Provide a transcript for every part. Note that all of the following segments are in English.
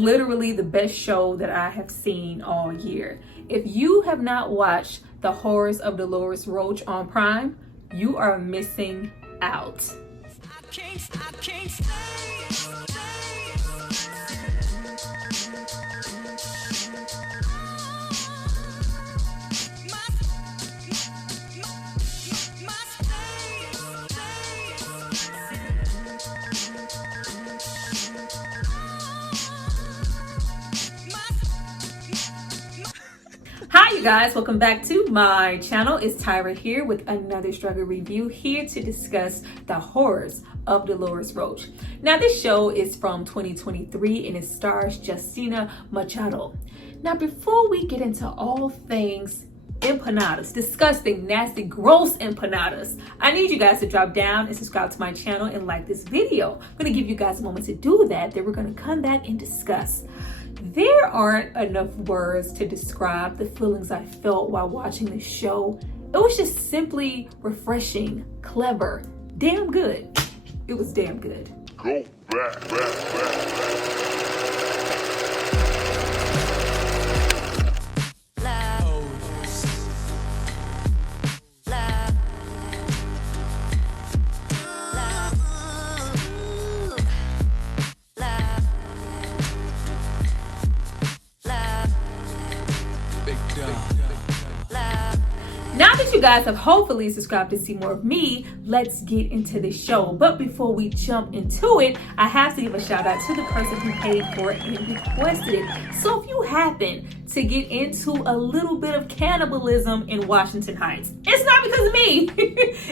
literally the best show that I have seen all year. If you have not watched The Horrors of Dolores Roach on Prime, you are missing out. I can't stay. Hi you guys, welcome back to my channel. It's Tyra here with another struggle review, here to discuss The Horrors of Dolores Roach. Now this show is from 2023 and it stars Justina Machado. Now before we get into all things empanadas, disgusting, nasty, gross empanadas, I need you guys to drop down and subscribe to my channel and like this video. I'm going to give you guys a moment to do that, then we're going to come back and discuss. There aren't enough words to describe the feelings I felt while watching this show. It was just simply refreshing, clever, damn good. It was damn good. Go back. Now that you guys have hopefully subscribed to see more of me, let's get into the show. But before we jump into it, I have to give a shout out to the person who paid for it and requested it. So if you happen to get into a little bit of cannibalism in Washington Heights, it's not because of me.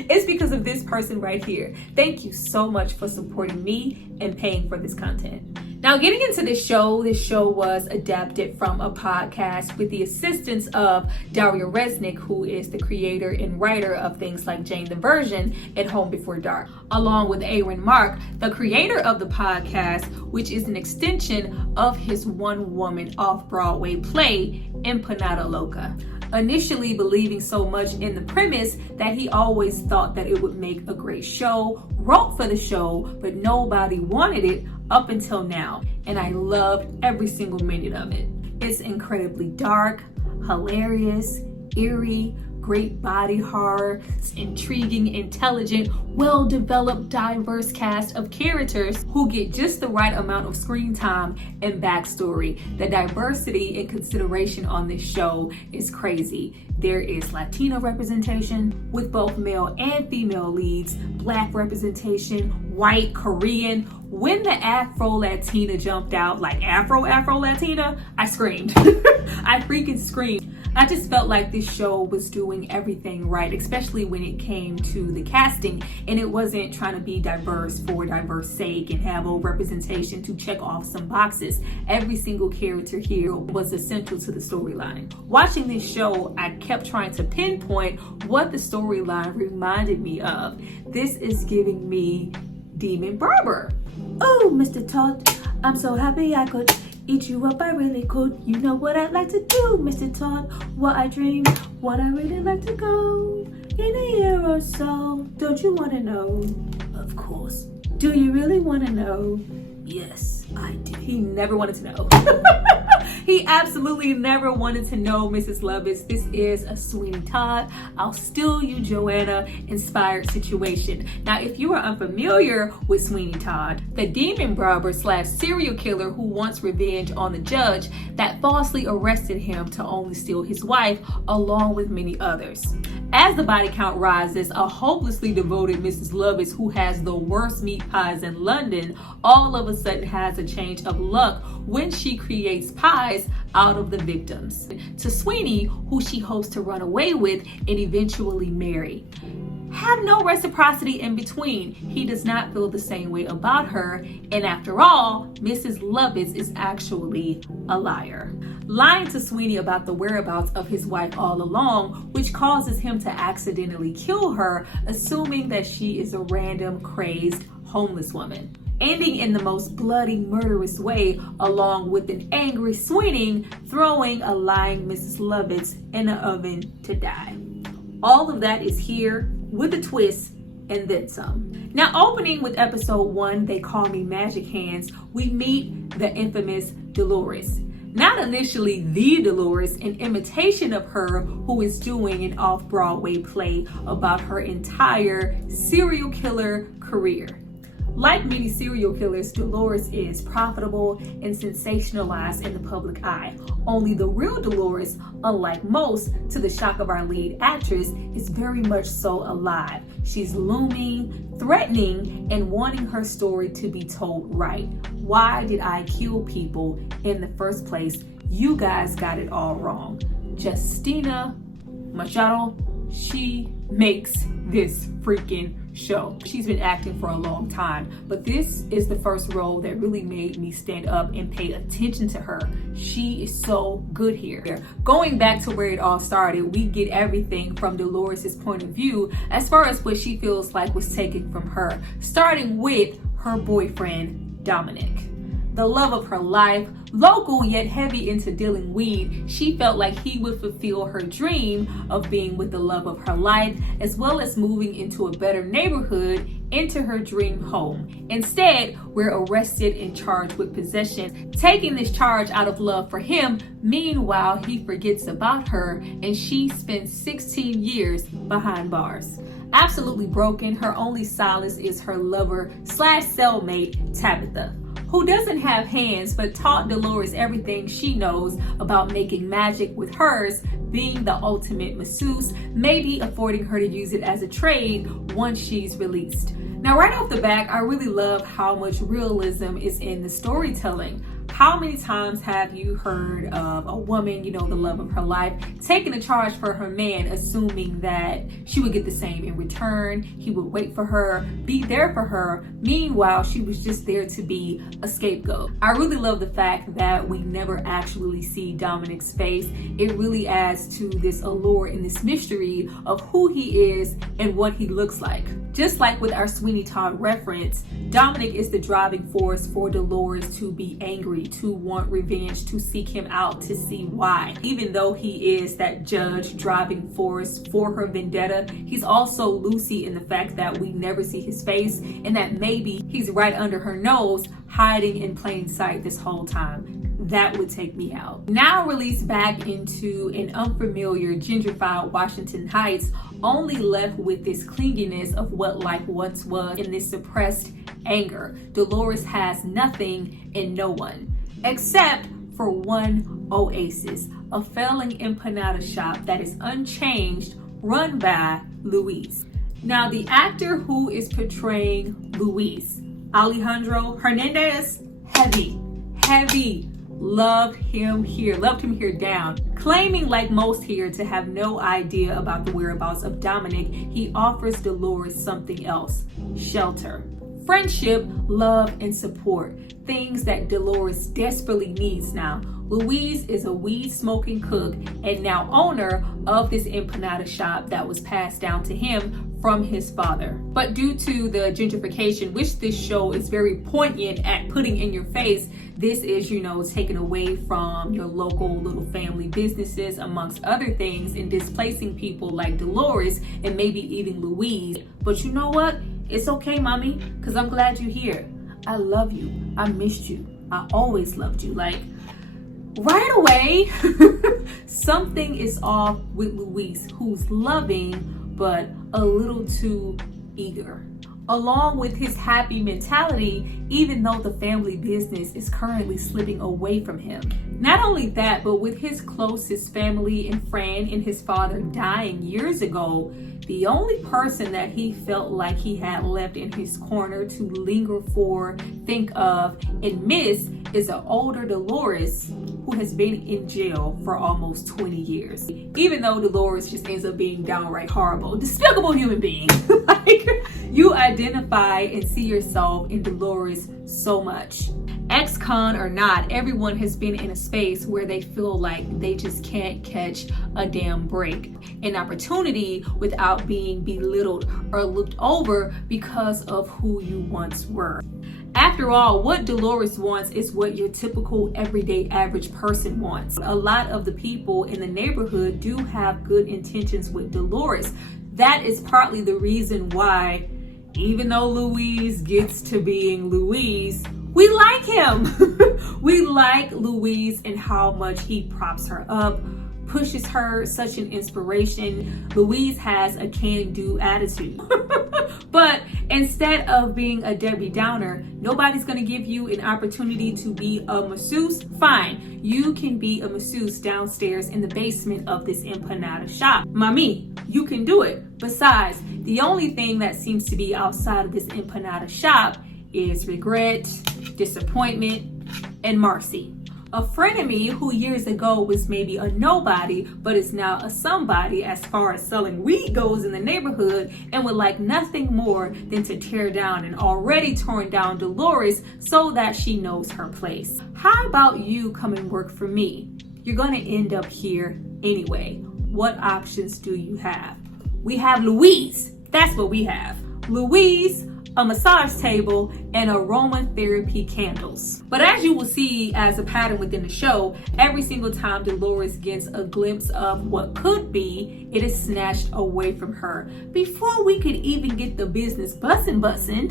It's because of this person right here. Thank you so much for supporting me and paying for this content. Now, getting into this show was adapted from a podcast with the assistance of Daria Resnick, who is the creator and writer of things like Jane the Virgin and Home Before Dark, along with Aaron Mark, the creator of the podcast, which is an extension of his one-woman off-Broadway play, Empanada Loca. Initially believing so much in the premise that he always thought that it would make a great show, wrote for the show, but nobody wanted it up until now, and I loved every single minute of it. It's incredibly dark, hilarious, eerie, great body horror, intriguing, intelligent, well-developed, diverse cast of characters who get just the right amount of screen time and backstory. The diversity and consideration on this show is crazy. There is Latino representation with both male and female leads, Black representation, white, Korean. When the Afro-Latina jumped out, like Afro-Latina, I screamed. I freaking screamed. I just felt like this show was doing everything right, especially when it came to the casting, and it wasn't trying to be diverse for diverse sake and have a representation to check off some boxes. Every single character here was essential to the storyline. Watching this show, I kept trying to pinpoint what the storyline reminded me of. This is giving me Demon Barber. Oh, Mr. Todd, I'm so happy I could eat you up, I really could. You know what I'd like to do, Mr. Todd, what I dream, what I really like to go in a year or so. Don't you want to know? Of course. Do you really want to know? Yes, I do. He never wanted to know. He absolutely never wanted to know, Mrs. Lovitz. This is a Sweeney Todd, I'll steal you, Joanna inspired situation. Now, if you are unfamiliar with Sweeney Todd, the demon barber / serial killer who wants revenge on the judge that falsely arrested him to only steal his wife, along with many others. As the body count rises, a hopelessly devoted Mrs. Lovitz, who has the worst meat pies in London, all of a sudden has a change of luck when she creates pies out of the victims to Sweeney, who she hopes to run away with and eventually marry. Have no reciprocity in between. He does not feel the same way about her, and after all, Mrs. Lovitz is actually a liar. Lying to Sweeney about the whereabouts of his wife all along, which causes him to accidentally kill her, assuming that she is a random, crazed, homeless woman. Ending in the most bloody, murderous way, along with an angry Sweeney throwing a lying Mrs. Lovitz in the oven to die. All of that is here with a twist and then some. Now, opening with episode 1, They Call Me Magic Hands, we meet the infamous Dolores. Not initially the Dolores, an imitation of her who is doing an off-Broadway play about her entire serial killer career. Like many serial killers, Dolores is profitable and sensationalized in the public eye. Only the real Dolores, unlike most, to the shock of our lead actress, is very much so alive. She's looming, threatening, and wanting her story to be told right. Why did I kill people in the first place? You guys got it all wrong. Justina Machado, she makes this freaking show. She's been acting for a long time, but this is the first role that really made me stand up and pay attention to her. She is so good here. Going back to where it all started, we get everything from Dolores' point of view as far as what she feels like was taken from her, starting with her boyfriend, Dominic. The love of her life, local yet heavy into dealing weed, she felt like he would fulfill her dream of being with the love of her life, as well as moving into a better neighborhood, into her dream home. Instead, we're arrested and charged with possession, taking this charge out of love for him. Meanwhile, he forgets about her and she spends 16 years behind bars. Absolutely broken, her only solace is her lover / cellmate, Tabitha, who doesn't have hands but taught Dolores everything she knows about making magic, with hers being the ultimate masseuse, maybe affording her to use it as a trade once she's released. Now, right off the back, I really love how much realism is in the storytelling. How many times have you heard of a woman, the love of her life, taking a charge for her man, assuming that she would get the same in return, he would wait for her, be there for her, meanwhile she was just there to be a scapegoat. I really love the fact that we never actually see Dominic's face. It really adds to this allure and this mystery of who he is and what he looks like. Just like with our Sweeney Todd reference, Dominic is the driving force for Dolores to be angry, to want revenge, to seek him out, to see why. Even though he is that judge driving force for her vendetta, he's also Lucy in the fact that we never see his face and that maybe he's right under her nose, hiding in plain sight this whole time. That would take me out. Now released back into an unfamiliar, gentrified Washington Heights, only left with this clinginess of what life once was and this suppressed anger. Dolores has nothing and no one, except for one oasis, a failing empanada shop that is unchanged, run by Luis. Now, the actor who is portraying Luis, Alejandro Hernandez, heavy. Loved him here down. Claiming, like most here, to have no idea about the whereabouts of Dominic, he offers Dolores something else: shelter, friendship, love, and support. Things that Dolores desperately needs now. Louise is a weed-smoking cook and now owner of this empanada shop that was passed down to him from his father. But due to the gentrification, which this show is very poignant at putting in your face, this is, taken away from your local little family businesses, amongst other things, and displacing people like Dolores and maybe even Louise. But you know what? It's okay, mommy, because I'm glad you're here. I love you. I missed you. I always loved you. Like, right away, something is off with Luis, who's loving but a little too eager. Along with his happy mentality, even though the family business is currently slipping away from him. Not only that, but with his closest family and friend and his father dying years ago, the only person that he felt like he had left in his corner to linger for, think of, and miss is an older Dolores who has been in jail for almost 20 years. Even though Dolores just ends up being downright horrible, despicable human being. Like, you identify and see yourself in Dolores so much. Ex-con or not, everyone has been in a space where they feel like they just can't catch a damn break, an opportunity without being belittled or looked over because of who you once were. After all, what Dolores wants is what your typical everyday average person wants. A lot of the people in the neighborhood do have good intentions with Dolores. That is partly the reason why even though Louise gets to being Louise, we like him. We like Louise and how much he props her up, pushes her, such an inspiration. Louise has a can-do attitude. But instead of being a Debbie Downer, nobody's gonna give you an opportunity to be a masseuse. Fine, you can be a masseuse downstairs in the basement of this empanada shop. Mami, you can do it. Besides, the only thing that seems to be outside of this empanada shop is regret, disappointment, and Marcy. A frenemy who years ago was maybe a nobody, but is now a somebody as far as selling weed goes in the neighborhood, and would like nothing more than to tear down an already torn down Dolores so that she knows her place. How about you come and work for me? You're gonna end up here anyway. What options do you have? We have Louise. That's what we have. Louise, a massage table, and aromatherapy candles. But as you will see as a pattern within the show, every single time Dolores gets a glimpse of what could be, it is snatched away from her. Before we could even get the business bussin',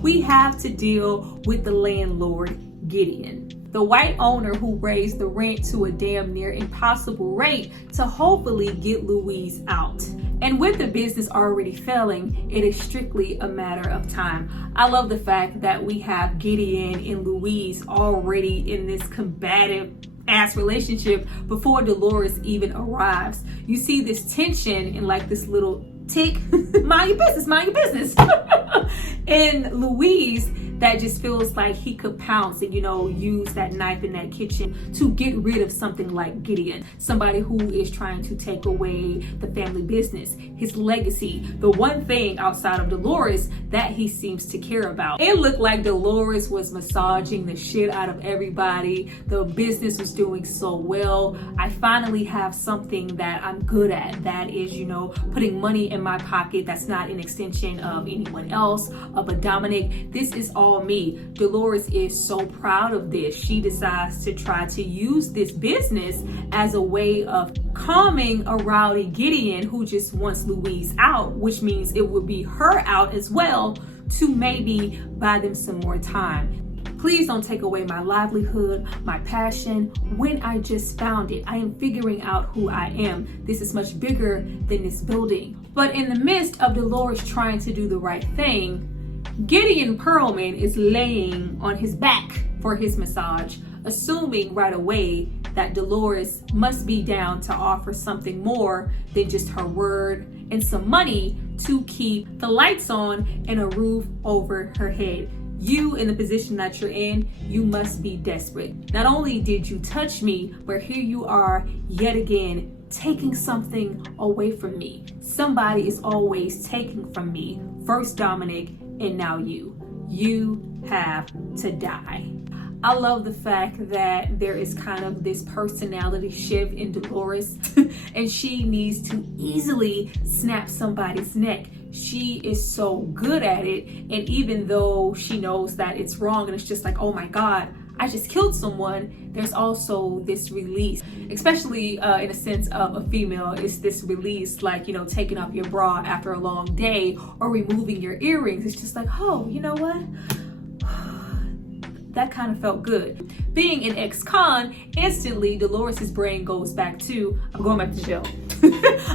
we have to deal with the landlord, Gideon. The white owner who raised the rent to a damn near impossible rate to hopefully get Louise out. And with the business already failing, it is strictly a matter of time. I love the fact that we have Gideon and Louise already in this combative ass relationship before Dolores even arrives. You see this tension in like this little tick, mind your business, mind your business. And Louise, that just feels like he could pounce and, use that knife in that kitchen to get rid of something like Gideon, somebody who is trying to take away the family business, his legacy, the one thing outside of Dolores that he seems to care about. It looked like Dolores was massaging the shit out of everybody. The business was doing so well. I finally have something that I'm good at. That is, putting money in my pocket that's not an extension of anyone else, of a Dominic. This is all me. Dolores is so proud of this. She decides to try to use this business as a way of calming a rowdy Gideon who just wants Louise out, which means it would be her out as well to maybe buy them some more time. Please don't take away my livelihood, my passion, when I just found it. I am figuring out who I am. This is much bigger than this building. But in the midst of Dolores trying to do the right thing, Gideon Perlman is laying on his back for his massage, assuming right away that Dolores must be down to offer something more than just her word and some money to keep the lights on and a roof over her head. You, in the position that you're in, you must be desperate. Not only did you touch me, but here you are yet again taking something away from me. Somebody is always taking from me. First Dominic, and now you have to die. I love the fact that there is kind of this personality shift in Dolores and she needs to easily snap somebody's neck. She is so good at it, and even though she knows that it's wrong and it's just like, oh my God, I just killed someone, there's also this release, especially in a sense of a female. It's this release, like, taking off your bra after a long day or removing your earrings. It's just like, oh, you know what? That kind of felt good. Being an ex-con, instantly Dolores' brain goes back to, I'm going back to jail.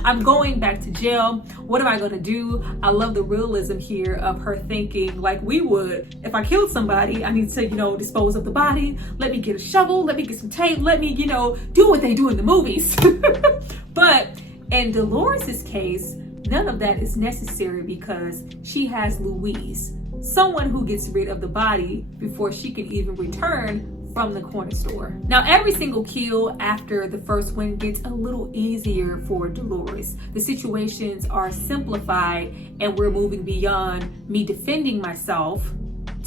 I'm going back to jail. What am I gonna do? I love the realism here of her thinking like we would. If I killed somebody, I need to, dispose of the body. Let me get a shovel, let me get some tape, let me, do what they do in the movies. But in Dolores' case, none of that is necessary because she has Louise, someone who gets rid of the body before she can even return from the corner store. Now, every single kill after the first one gets a little easier for Dolores. The situations are simplified and we're moving beyond me defending myself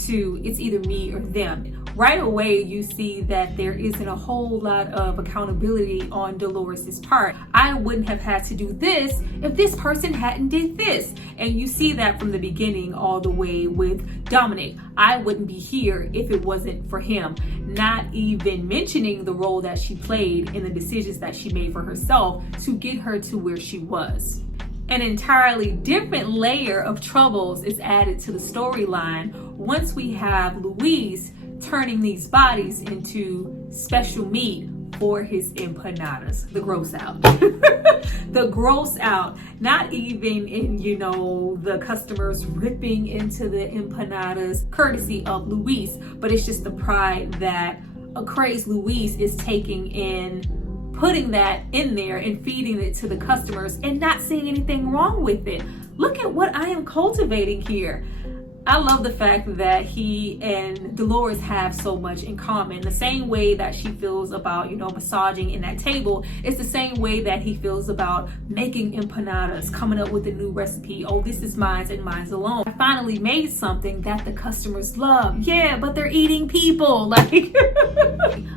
to it's either me or them. Right away, you see that there isn't a whole lot of accountability on Dolores' part. I wouldn't have had to do this if this person hadn't did this. And you see that from the beginning all the way with Dominic. I wouldn't be here if it wasn't for him. Not even mentioning the role that she played in the decisions that she made for herself to get her to where she was. An entirely different layer of troubles is added to the storyline once we have Luis turning these bodies into special meat for his empanadas. The gross out. The gross out. Not even in, the customers ripping into the empanadas courtesy of Luis, but it's just the pride that a crazed Luis is taking in putting that in there and feeding it to the customers and not seeing anything wrong with it. Look at what I am cultivating here. I love the fact that he and Dolores have so much in common. The same way that she feels about, massaging in that table, it's the same way that he feels about making empanadas, coming up with a new recipe. Oh, this is mine and mine alone. I finally made something that the customers love. Yeah, but they're eating people. Like,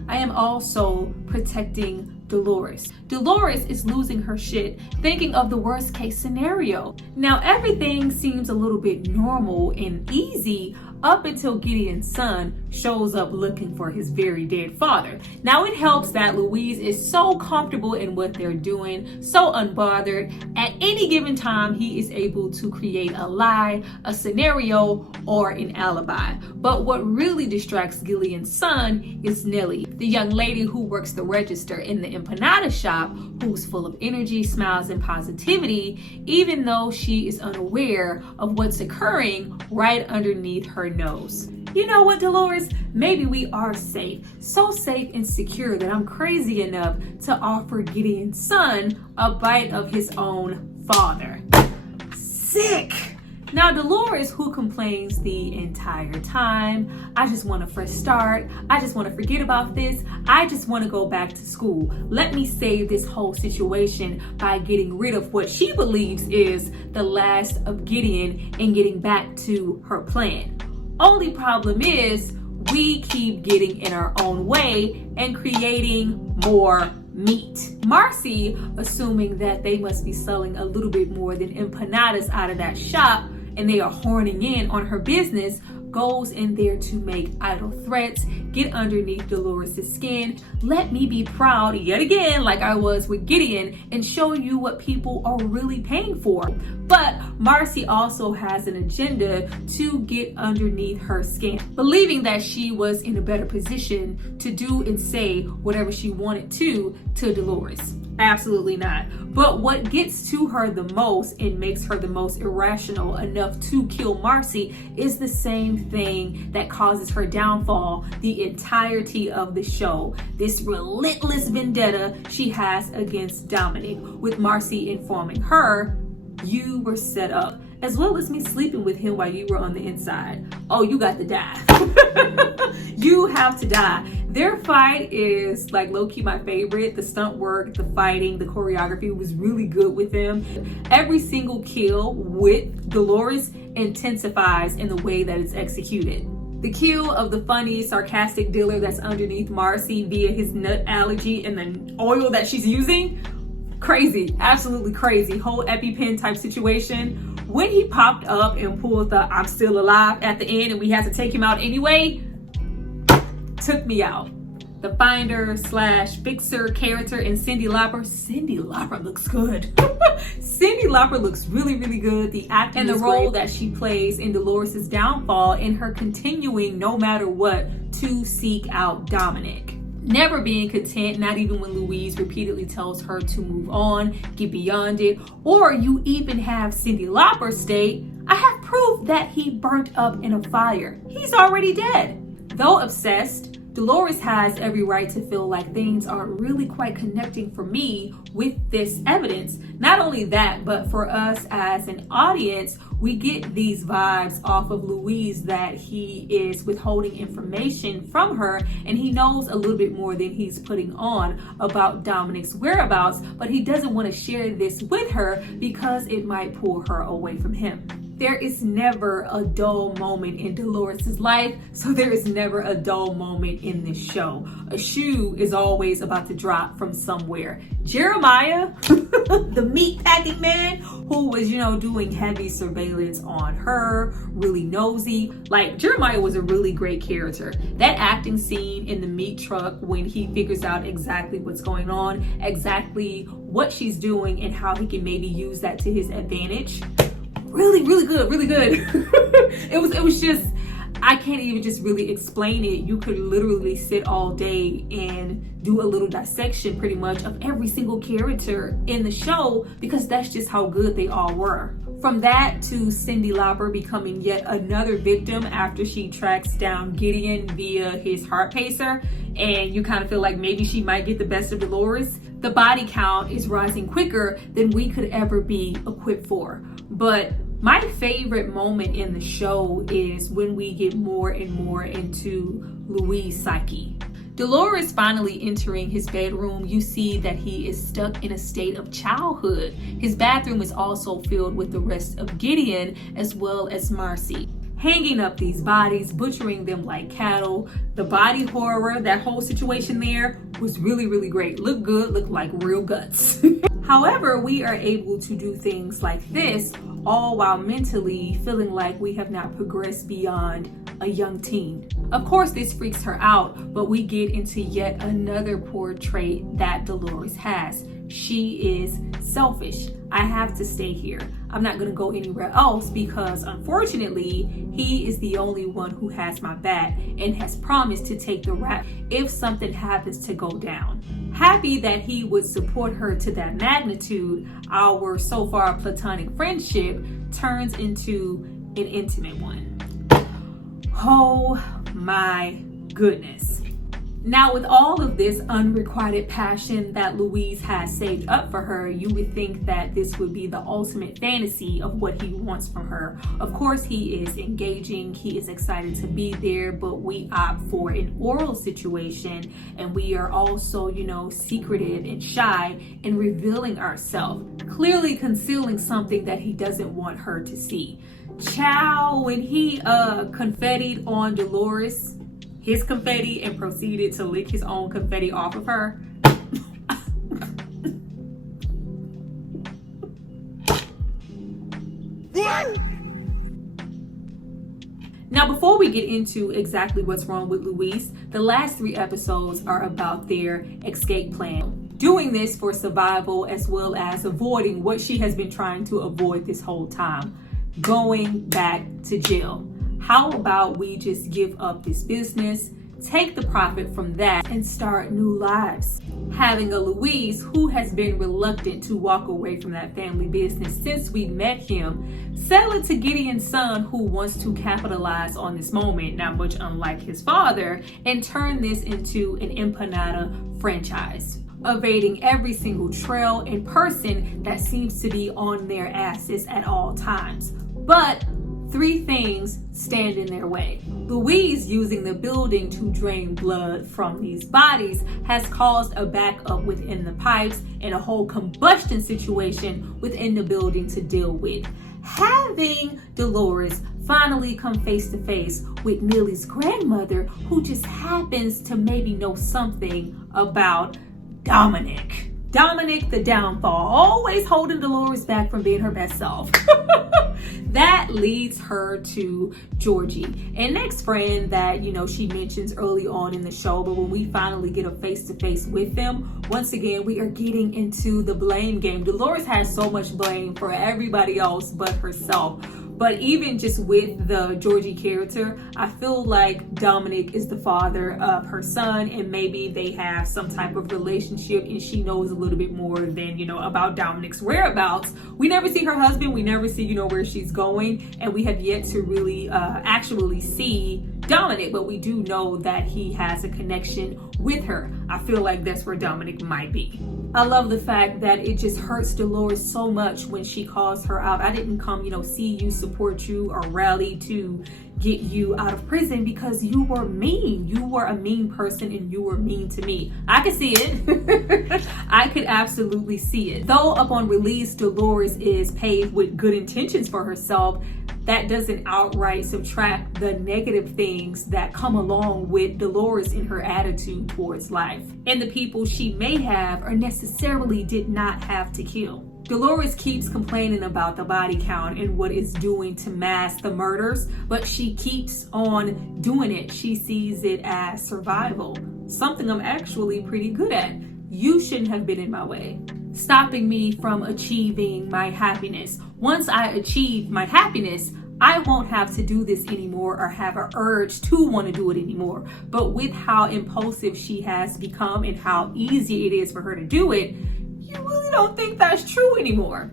I am also protecting Dolores. Dolores is losing her shit, thinking of the worst case scenario. Now everything seems a little bit normal and easy up until Gideon's son shows up looking for his very dead father. Now it helps that Louise is so comfortable in what they're doing, so unbothered. At any given time, he is able to create a lie, a scenario, or an alibi. But what really distracts Gideon's son is Nellie, the young lady who works the register in the empanada shop, who's full of energy, smiles, and positivity, even though she is unaware of what's occurring right underneath her nose. You know what, Dolores? Maybe we are safe. So safe and secure that I'm crazy enough to offer Gideon's son a bite of his own father. Sick! Now, Dolores, who complains the entire time, I just want a fresh start. I just want to forget about this. I just want to go back to school. Let me save this whole situation by getting rid of what she believes is the last of Gideon and getting back to her plan. Only problem is we keep getting in our own way and creating more meat. Marcy, assuming that they must be selling a little bit more than empanadas out of that shop and they are horning in on her business, goes in there to make idle threats, get underneath Dolores' skin. Let me be proud yet again, like I was with Gideon, and show you what people are really paying for. But Marcy also has an agenda to get underneath her skin, believing that she was in a better position to do and say whatever she wanted to Dolores. Absolutely not. But what gets to her the most and makes her the most irrational enough to kill Marcy is the same thing that causes her downfall the entirety of the show. This relentless vendetta she has against Dominic, with Marcy informing her, "You were set up," as well as me sleeping with him while you were on the inside. Oh, you got to die. You have to die. Their fight is like low-key my favorite. The stunt work, the fighting, the choreography was really good with them. Every single kill with Dolores intensifies in the way that it's executed. The kill of the funny, sarcastic dealer that's underneath Marcy via his nut allergy and the oil that she's using, crazy, absolutely crazy. Whole EpiPen type situation. When he popped up and pulled the "I'm still alive" at the end and we had to take him out anyway, took me out. The finder / fixer character in Cyndi Lauper looks good. Cyndi Lauper looks really, really good. The acting and the role that she plays in Dolores' downfall and her continuing, no matter what, to seek out Dominic. Never being content, not even when Louise repeatedly tells her to move on, get beyond it, or you even have Cyndi Lauper state, "I have proof that he burnt up in a fire. He's already dead." Though obsessed, Dolores has every right to feel like things aren't really quite connecting for me with this evidence. Not only that, but for us as an audience, we get these vibes off of Louise that he is withholding information from her and he knows a little bit more than he's putting on about Dominic's whereabouts, but he doesn't want to share this with her because it might pull her away from him. There is never a dull moment in Dolores' life, so there is never a dull moment in this show. A shoe is always about to drop from somewhere. Jeremiah, the meat packing man, who was, doing heavy surveillance on her, really nosy. Like, Jeremiah was a really great character. That acting scene in the meat truck when he figures out exactly what's going on, exactly what she's doing, and how he can maybe use that to his advantage. Really good. It was just, I can't even just really explain it. You could literally sit all day and do a little dissection pretty much of every single character in the show, because that's just how good they all were. From that to Cyndi Lauper becoming yet another victim after she tracks down Gideon via his heart pacer, and you kind of feel like maybe she might get the best of Dolores. The body count is rising quicker than we could ever be equipped for. But my favorite moment in the show is when we get more and more into Louis' psyche. Dolores finally entering his bedroom, you see that he is stuck in a state of childhood. His bathroom is also filled with the rest of Gideon as well as Marcy. Hanging up these bodies, butchering them like cattle. The body horror, that whole situation there was really great. Looked good, looked like real guts. However, we are able to do things like this all while mentally feeling like we have not progressed beyond a young teen. Of course, this freaks her out, but we get into yet another poor trait that Dolores has. She is selfish. I have to stay here. I'm not going to go anywhere else because unfortunately, he is the only one who has my back and has promised to take the rap if something happens to go down. Happy that he would support her to that magnitude, our so far platonic friendship turns into an intimate one. Oh my goodness. Now, with all of this unrequited passion that Louise has saved up for her, you would think that this would be the ultimate fantasy of what he wants from her. Of course, he is engaging, he is excited to be there, but we opt for an oral situation, and we are also, secretive and shy in revealing ourselves, clearly concealing something that he doesn't want her to see. Chow, when he confettied on Dolores, his confetti, and proceeded to lick his own confetti off of her. Now, before we get into exactly what's wrong with Louise, the last 3 episodes are about their escape plan. Doing this for survival as well as avoiding what she has been trying to avoid this whole time, going back to jail. How about we just give up this business, take the profit from that, and start new lives? Having a Louise who has been reluctant to walk away from that family business since we met him, sell it to Gideon's son who wants to capitalize on this moment, not much unlike his father, and turn this into an Empanada franchise. Evading every single trail and person that seems to be on their asses at all times. But 3 things stand in their way. Louise using the building to drain blood from these bodies has caused a backup within the pipes and a whole combustion situation within the building to deal with. Having Dolores finally come face to face with Millie's grandmother, who just happens to maybe know something about Dominic. Dominic the downfall, always holding Dolores back from being her best self. That leads her to Georgie, an ex-friend that, she mentions early on in the show, but when we finally get a face-to-face with them, once again, we are getting into the blame game. Dolores has so much blame for everybody else but herself. But even just with the Georgie character, I feel like Dominic is the father of her son, and maybe they have some type of relationship and she knows a little bit more than, about Dominic's whereabouts. We never see her husband. We never see, where she's going. And we have yet to really actually see Dominic, but we do know that he has a connection with her. I feel like that's where Dominic might be. I love the fact that it just hurts Dolores so much when she calls her out. I didn't come, see you, support you, or rally to, get you out of prison because you were mean. You were a mean person and you were mean to me. I could see it. I could absolutely see it. Though upon release, Dolores is paved with good intentions for herself, that doesn't outright subtract the negative things that come along with Dolores in her attitude towards life and the people she may have or necessarily did not have to kill. Dolores keeps complaining about the body count and what it's doing to mask the murders, but she keeps on doing it. She sees it as survival, something I'm actually pretty good at. You shouldn't have been in my way, stopping me from achieving my happiness. Once I achieve my happiness, I won't have to do this anymore or have an urge to want to do it anymore. But with how impulsive she has become and how easy it is for her to do it, you really don't think that's true anymore.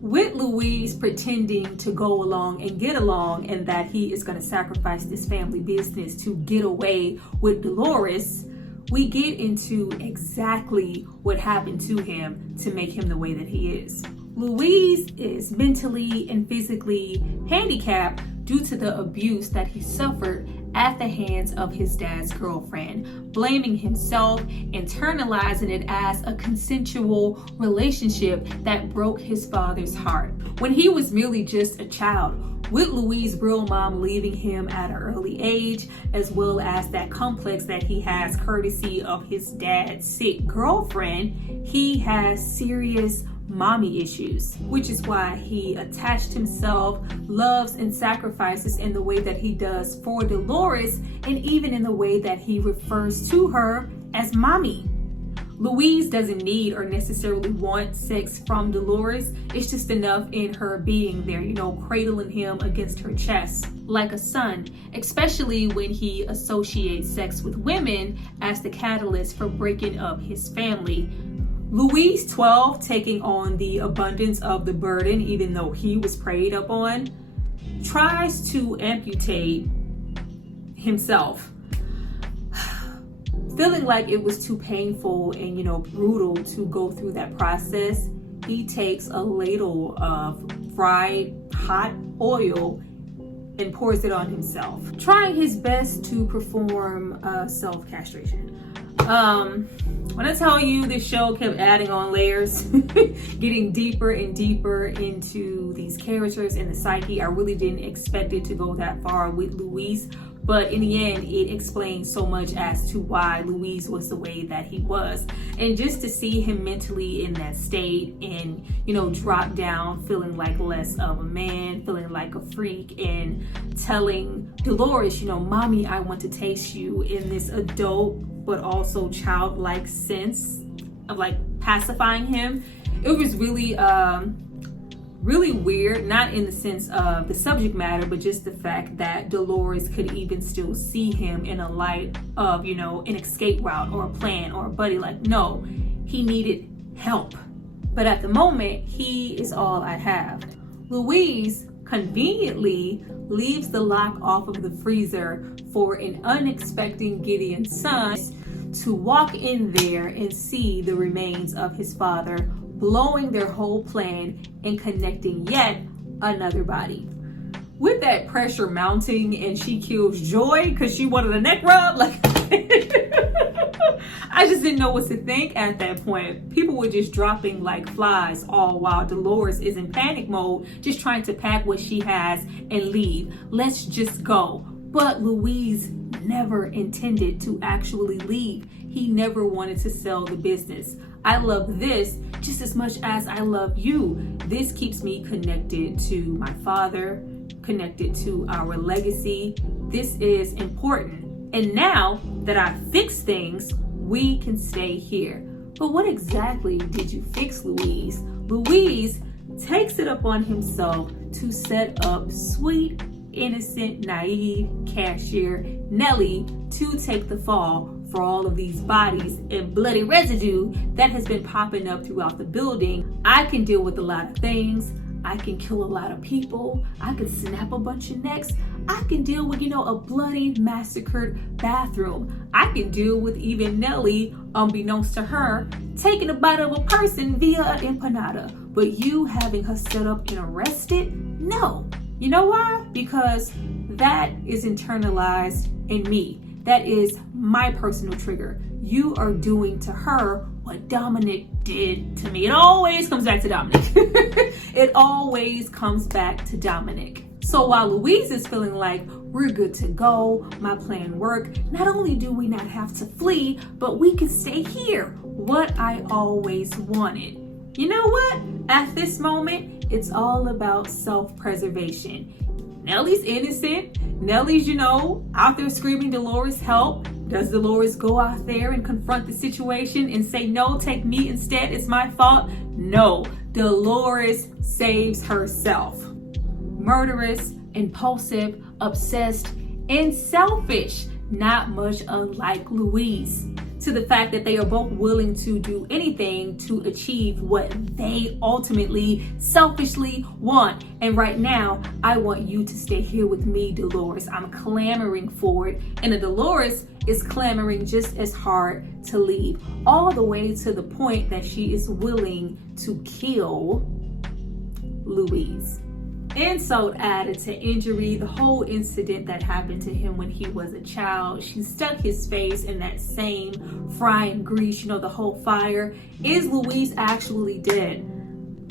With Louise pretending to go along and get along and that he is going to sacrifice this family business to get away with Dolores, we get into exactly what happened to him to make him the way that he is. Louise is mentally and physically handicapped due to the abuse that he suffered at the hands of his dad's girlfriend, blaming himself, internalizing it as a consensual relationship that broke his father's heart when he was merely just a child. With Louise's real mom leaving him at an early age, as well as that complex that he has courtesy of his dad's sick girlfriend, he has serious mommy issues, which is why he attached himself, loves and sacrifices in the way that he does for Dolores, and even in the way that he refers to her as mommy. Louise doesn't need or necessarily want sex from Dolores. It's just enough in her being there, cradling him against her chest like a son, especially when he associates sex with women as the catalyst for breaking up his family. Louise, 12, taking on the abundance of the burden, even though he was preyed upon, tries to amputate himself. Feeling like it was too painful and, brutal to go through that process, he takes a ladle of fried hot oil and pours it on himself, trying his best to perform self-castration. When I tell you this show kept adding on layers, getting deeper and deeper into these characters and the psyche, I really didn't expect it to go that far with Louise. But in the end, it explains so much as to why Louise was the way that he was. And just to see him mentally in that state and, drop down, feeling like less of a man, feeling like a freak, and telling Dolores, mommy, I want to taste you, in this adult but also childlike sense of like pacifying him. It was really really weird, not in the sense of the subject matter, but just the fact that Dolores could even still see him in a light of, an escape route or a plan or a buddy. Like, no, he needed help. But at the moment, he is all I have. Louise conveniently leaves the lock off of the freezer for an unexpected Gideon's son to walk in there and see the remains of his father, blowing their whole plan and connecting yet another body. With that pressure mounting and she kills Joy because she wanted a neck rub, I just didn't know what to think at that point. People were just dropping like flies, all while Dolores is in panic mode, just trying to pack what she has and leave. Let's just go. But Louise never intended to actually leave. He never wanted to sell the business. I love this just as much as I love you. This keeps me connected to my father, connected to our legacy. This is important. And now that I fixed things, we can stay here. But what exactly did you fix, Louise? Louise takes it upon himself to set up sweet, innocent, naive cashier Nellie to take the fall for all of these bodies and bloody residue that has been popping up throughout the building. I can deal with a lot of things. I can kill a lot of people. I can snap a bunch of necks. I can deal with, a bloody, massacred bathroom. I can deal with even Nellie, unbeknownst to her, taking a bite of a person via an empanada. But you having her set up and arrested? No. You know why? Because that is internalized in me. That is my personal trigger. You are doing to her what Dominic did to me. It always comes back to Dominic. It always comes back to Dominic. So while Louise is feeling like we're good to go, my plan worked, not only do we not have to flee, but we can stay here. What I always wanted. You know what? At this moment, it's all about self-preservation. Nellie's innocent. Nellie's, out there screaming, Dolores, help. Does Dolores go out there and confront the situation and say, no, take me instead, it's my fault? No, Dolores saves herself. Murderous, impulsive, obsessed, and selfish. Not much unlike Louise. To the fact that they are both willing to do anything to achieve what they ultimately, selfishly want. And right now, I want you to stay here with me, Dolores. I'm clamoring for it. And Dolores is clamoring just as hard to leave. All the way to the point that she is willing to kill Louise. Insult added to injury, the whole incident that happened to him when he was a child. She stuck his face in that same frying grease, the whole fire. Is Louise actually dead?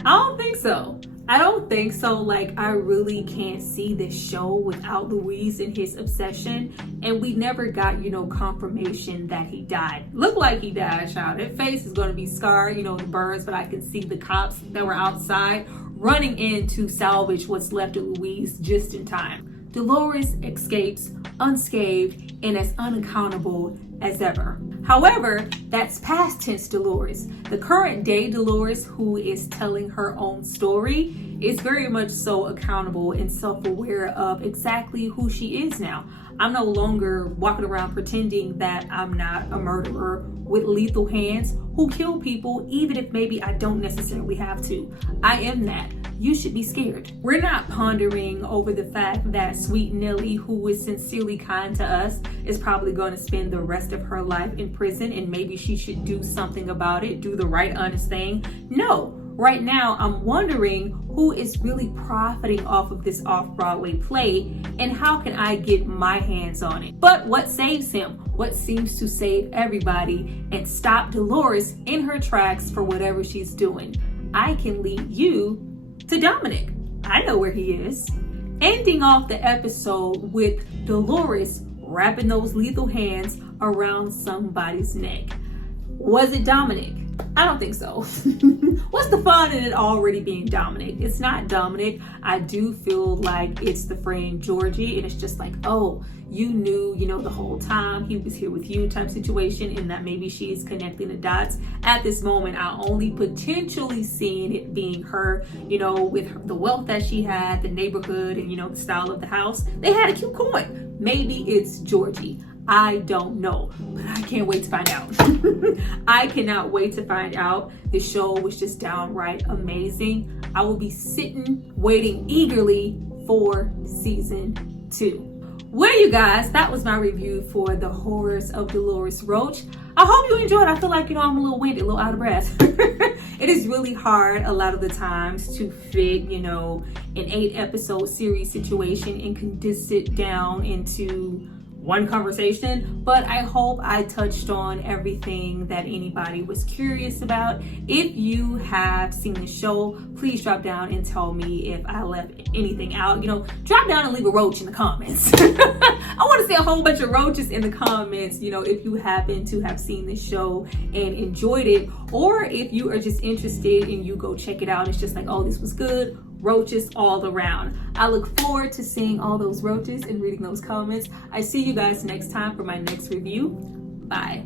I don't think so. I don't think so. Like, I really can't see this show without Louise and his obsession. And we never got, confirmation that he died. Looked like he died, child. That face is going to be scarred, the burns, but I can see the cops that were outside running in to salvage what's left of Louise just in time. Dolores escapes unscathed and as unaccountable as ever. However, that's past tense Dolores. The current day Dolores, who is telling her own story, is very much so accountable and self-aware of exactly who she is now. I'm no longer walking around pretending that I'm not a murderer with lethal hands who kill people, even if maybe I don't necessarily have to. I am that. You should be scared. We're not pondering over the fact that sweet Nellie, who was sincerely kind to us, is probably going to spend the rest of her life in prison, and maybe she should do something about it, do the right, honest thing. No. Right now, I'm wondering who is really profiting off of this off-Broadway play, and how can I get my hands on it? But what saves him? What seems to save everybody and stop Dolores in her tracks for whatever she's doing? I can lead you to Dominic. I know where he is. Ending off the episode with Dolores wrapping those lethal hands around somebody's neck. Was it Dominic? I don't think so. What's the fun in it already being Dominic? It's not Dominic. I do feel like it's the friend Georgie, and it's just like, oh, you knew, the whole time he was here with you type situation, and that maybe she's connecting the dots. At this moment, I only potentially seeing it being her, with the wealth that she had, the neighborhood, and, the style of the house. They had a cute coin. Maybe it's Georgie. I don't know, but I can't wait to find out. I cannot wait to find out. The show was just downright amazing. I will be sitting, waiting eagerly for season 2. Well, you guys, that was my review for the Horrors of Dolores Roach. I hope you enjoyed. I feel like, I'm a little winded, a little out of breath. It is really hard a lot of the times to fit, an 8-episode series situation and condense it down into one conversation, but I hope I touched on everything that anybody was curious about. If you have seen the show, please drop down and tell me if I left anything out. Drop down and leave a roach in the comments. I want to see a whole bunch of roaches in the comments, if you happen to have seen the show and enjoyed it, or if you are just interested and you go check it out. It's just like, oh, this was good. Roaches all around. I look forward to seeing all those roaches and reading those comments. I see you guys next time for my next review. Bye.